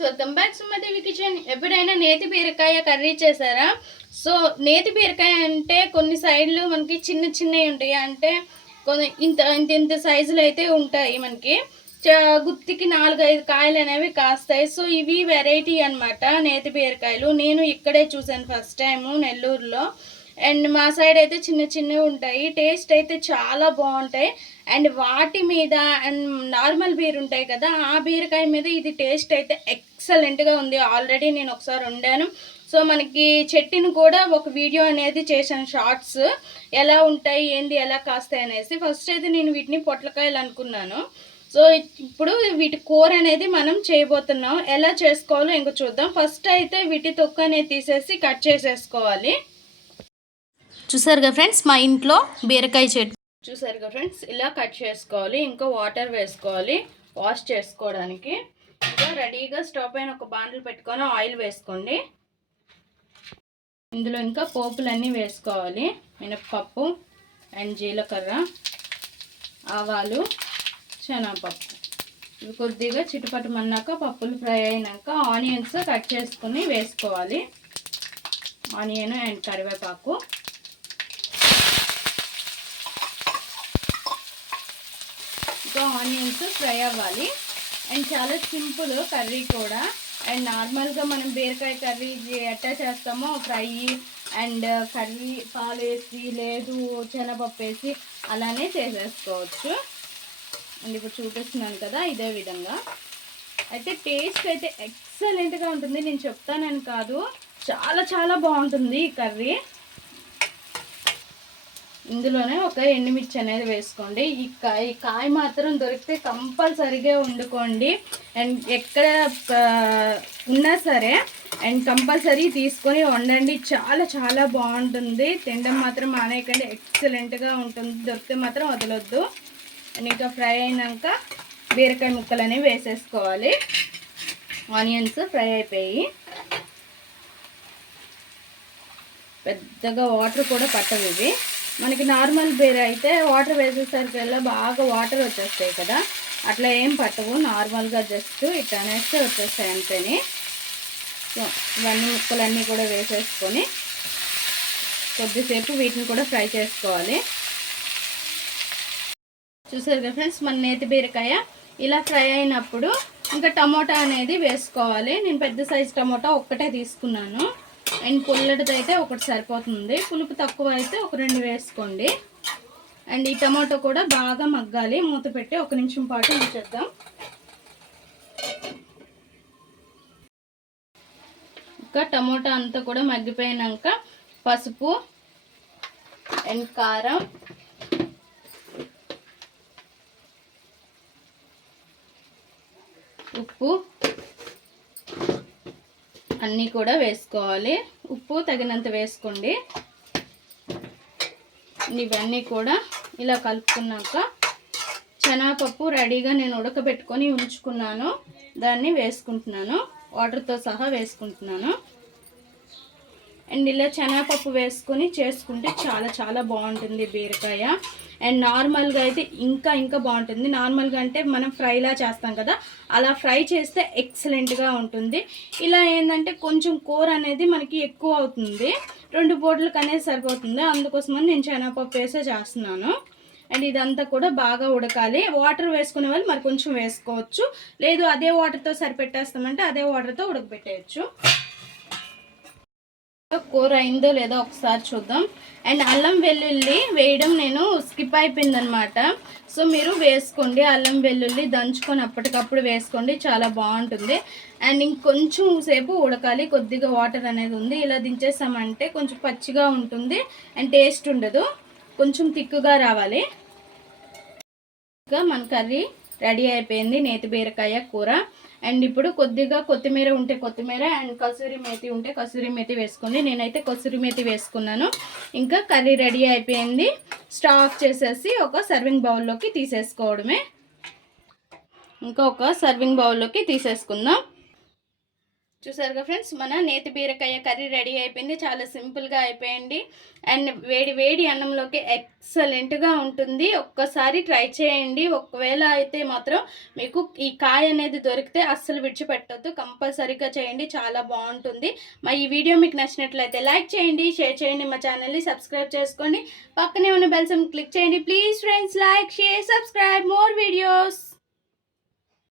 Friends welcome back Sumadevi kitchen ఎప్పుడైనా నేతి బీరకాయ కర్రీ చేశారా? సో నేతి బీరకాయ అంటే కొన్ని సైడ్లు మనకి చిన్న చిన్నవి ఉంటాయి. అంటే కొన్ని ఇంత ఇంత ఇంత సైజులు అయితే ఉంటాయి మనకి. చ- గుత్తికి నాలుగు ఐదు కాయలు అనేవి కాస్తాయి. సో ఇవి వెరైటీ అనమాట నేతి బీరకాయలు. నేను ఇక్కడే చూసాను ఫస్ట్ టైము నెల్లూరులో. అండ్ మా సైడ్ అయితే చిన్న చిన్నవి ఉంటాయి. టేస్ట్ అయితే చాలా బాగుంటాయి. అండ్ వాటి మీద అండ్ నార్మల్ బీర్ ఉంటాయి కదా ఆ బీరకాయ మీద ఇది టేస్ట్ అయితే ఎక్సలెంట్గా ఉంది. ఆల్రెడీ నేను ఒకసారి వండాను సో మనకి చెట్టుని కూడా ఒక వీడియో అనేది చేశాను షార్ట్స్ ఎలా ఉంటాయి ఏంది ఎలా కాస్తాయి అనేసి. ఫస్ట్ అయితే నేను వీటిని పొట్లకాయలు అనుకున్నాను. సో ఇప్పుడు వీటి కూర అనేది మనం చేయబోతున్నాం. ఎలా చేసుకోవాలో ఇంకో చూద్దాం. ఫస్ట్ అయితే వీటి తొక్క అనేది తీసేసి కట్ చేసేసుకోవాలి. చూసారుగా ఫ్రెండ్స్ మా ఇంట్లో బీరకాయ చెట్టు. చూసారుగా ఫ్రెండ్స్ ఇలా కట్ చేసుకోవాలి. ఇంకా వాటర్ వేసుకోవాలి వాష్ చేసుకోవడానికి. తర్వాత రెడీగా స్టవ్ పైన ఒక బాండ్లు పెట్టుకొని ఆయిల్ వేసుకోండి. ఇందులో ఇంకా పోపులన్నీ వేసుకోవాలి. మినప్పప్పు అండ్ జీలకర్ర ఆవాలు శనగపప్పు. ఇవి కొద్దిగా చిటుపటమన్నాక పప్పులు ఫ్రై అయినాక ఆనియన్స్ కట్ చేసుకుని వేసుకోవాలి. ఆనియన్ అండ్ కరివేపాకు. ఇంకా ఆనియన్స్ ఫ్రై అవ్వాలి. అండ్ చాలా సింపుల్ కర్రీ కూడా. అండ్ నార్మల్గా మనం బీరకాయ కర్రీ ఎట్టా చేస్తామో ఫ్రై అండ్ కర్రీ పాలు వేసి లేదు శనగపప్పు వేసి అలానే చేసేసుకోవచ్చు. అండ్ ఇప్పుడు చూపిస్తున్నాను కదా ఇదే విధంగా. అయితే టేస్ట్ అయితే ఎక్సలెంట్గా ఉంటుంది. నేను చెప్తానని కాదు. చాలా చాలా బాగుంటుంది ఈ కర్రీ. ఇందులోనే ఒక ఎండుమిర్చి అనేది వేసుకోండి. ఈ కాయ ఈ కాయ మాత్రం దొరికితే కంపల్సరీగా వండుకోండి. అండ్ ఎక్కడ ఉన్నా సరే అండ్ కంపల్సరీ తీసుకొని వండండి. చాలా చాలా బాగుంటుంది. తినడం మాత్రం మానేయకండి. ఎక్సలెంట్గా ఉంటుంది. దొరికితే మాత్రం వదలొద్దు. అండ్ ఇంకా ఫ్రై అయినాక బీరకాయ ముక్కలు అనేవి వేసేసుకోవాలి. ఆనియన్స్ ఫ్రై అయిపోయి పెద్దగా వాటర్ కూడా పట్టవు ఇవి. మనకి నార్మల్ బీర అయితే వాటర్ వేసేసరికల్లా బాగా వాటర్ వచ్చేస్తాయి కదా. అట్లా ఏం పట్టవు. నార్మల్గా జస్ట్ ఇట్లా అనేస్తే వచ్చేస్తాయి అంతేని. ఇవన్నీ ముక్కలన్నీ కూడా వేసేసుకొని కొద్దిసేపు వీటిని కూడా ఫ్రై చేసుకోవాలి. చూసారు కదా ఫ్రెండ్స్ మన నేతి బీరకాయ ఇలా ఫ్రై అయినప్పుడు ఇంకా టమోటా అనేది వేసుకోవాలి. నేను పెద్ద సైజు టమోటా ఒక్కటే తీసుకున్నాను. అండ్ పుల్లటిది అయితే ఒకటి సరిపోతుంది. పులుపు తక్కువ అయితే ఒక రెండు వేసుకోండి. అండ్ ఈ టమాటో కూడా బాగా మగ్గాలి. మూత పెట్టి ఒక నిమిషం పాటు ఉంచేద్దాం. ఇంకా టమోటా అంతా కూడా మగ్గిపోయినాక పసుపు అండ్ కారం. ఉప్పు అన్నీ కూడా వేసుకోవాలి. ఉప్పు తగినంత వేసుకోండి. ఇవన్నీ కూడా ఇలా కలుపుకున్నాక శనగపప్పు రెడీగా నేను ఉడకబెట్టుకొని ఉంచుకున్నాను. దాన్ని వేసుకుంటున్నాను. వాటర్తో సహా వేసుకుంటున్నాను. అండ్ ఇలా శనగపప్పు వేసుకొని చేసుకుంటే చాలా చాలా బాగుంటుంది బీరకాయ. అండ్ నార్మల్గా అయితే ఇంకా ఇంకా బాగుంటుంది. నార్మల్గా అంటే మనం ఫ్రైలా చేస్తాం కదా అలా ఫ్రై చేస్తే ఎక్సలెంట్గా ఉంటుంది. ఇలా ఏంటంటే కొంచెం కూర అనేది మనకి ఎక్కువ అవుతుంది. రెండు బోట్లకు అనేది సరిపోతుంది. అందుకోసమని నేను శనగపప్పు వేసే చేస్తున్నాను. అండ్ ఇదంతా కూడా బాగా ఉడకాలి. వాటర్ వేసుకునే వాళ్ళు మరి కొంచెం వేసుకోవచ్చు. లేదు అదే వాటర్తో సరిపెట్టేస్తామంటే అదే వాటర్తో ఉడకబెట్టేయచ్చు. కూర అయిందో లేదో ఒకసారి చూద్దాం. అండ్ అల్లం వెల్లుల్లి వేయడం నేను స్కిప్ అయిపోయిందనమాట సో మీరు వేసుకోండి అల్లం వెల్లుల్లి దంచుకొని అప్పటికప్పుడు వేసుకోండి చాలా బాగుంటుంది. అండ్ ఇంకొంచెం సేపు ఉడకాలి కొద్దిగా వాటర్ అనేది ఉంది. ఇలా దించేసామంటే కొంచెం పచ్చిగా ఉంటుంది అండ్ టేస్ట్ ఉండదు. కొంచెం తిక్కుగా రావాలి. ఇంకా మన కర్రీ రెడీ అయిపోయింది నేతి బీరకాయ కూర. అండ్ ఇప్పుడు కొద్దిగా కొత్తిమీర ఉంటే కొత్తిమీర అండ్ కసూరి మేతి ఉంటే కసూరి మేతి వేసుకుంది నేనైతే కసూరి మేతి వేసుకున్నాను. ఇంకా కర్రీ రెడీ అయిపోయింది. స్టవ్ ఆఫ్ చేసేసి ఒక సర్వింగ్ బౌల్లోకి తీసేసుకోవడమే. ఇంకా ఒక సర్వింగ్ బౌల్లోకి తీసేసుకుందాం. చూసారుగా ఫ్రెండ్స్ మన నేతి బీరకాయ కర్రీ రెడీ అయిపోయింది. చాలా సింపుల్గా అయిపోయింది. అండ్ వేడి వేడి అన్నంలోకి ఎక్సలెంట్గా ఉంటుంది. ఒక్కసారి ట్రై చేయండి. ఒకవేళ అయితే మాత్రం మీకు ఈ కాయ అనేది దొరికితే అస్సలు విడిచిపెట్టద్దు. కంపల్సరీగా చేయండి. చాలా బాగుంటుంది. మా ఈ వీడియో మీకు నచ్చినట్లయితే లైక్ చేయండి షేర్ చేయండి మా ఛానల్ని సబ్స్క్రైబ్ చేసుకోండి పక్కనే ఉన్న బెల్సమ్ క్లిక్ చేయండి. Please friends like share subscribe. More videos.